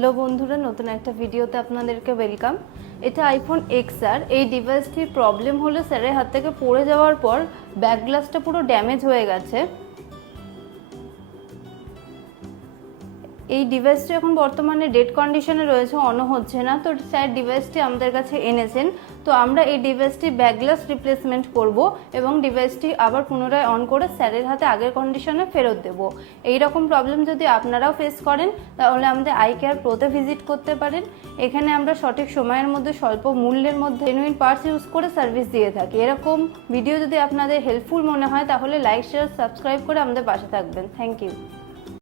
Hello বন্ধুরা, নতুন একটা ভিডিওতে আপনাদেরকে ওয়েলকাম। এটা আইফোন এক্স আর এই ডিভাইসটির প্রবলেম হলো স্যারের হাত থেকে পড়ে যাওয়ার পর ব্যাক গ্লাসটা পুরো ড্যামেজ হয়ে গেছে। এই ডিভাইসটি এখন বর্তমানে ডেড কন্ডিশনে রয়েছে, অনও হচ্ছে না। তো স্যার ডিভাইসটি আমাদের কাছে এনেছেন, তো আমরা এই ডিভাইসটি ব্যাক গ্লাস রিপ্লেসমেন্ট করব এবং ডিভাইসটি আবার পুনরায় অন করে স্যারের হাতে আগের কন্ডিশনে ফেরত দেব। এই রকম প্রবলেম যদি আপনারাও ফেস করেন তাহলে আমাদের আই কেয়ার প্রোতে ভিজিট করতে পারেন। এখানে আমরা সঠিক সময়ের মধ্যে স্বল্প মূল্যের মধ্যে জেনুইন পার্টস ইউজ করে সার্ভিস দিয়ে থাকি। এরকম ভিডিও যদি আপনাদের হেল্পফুল মনে হয় তাহলে লাইক, শেয়ার, সাবস্ক্রাইব করে আমাদের পাশে থাকবেন। Thank you.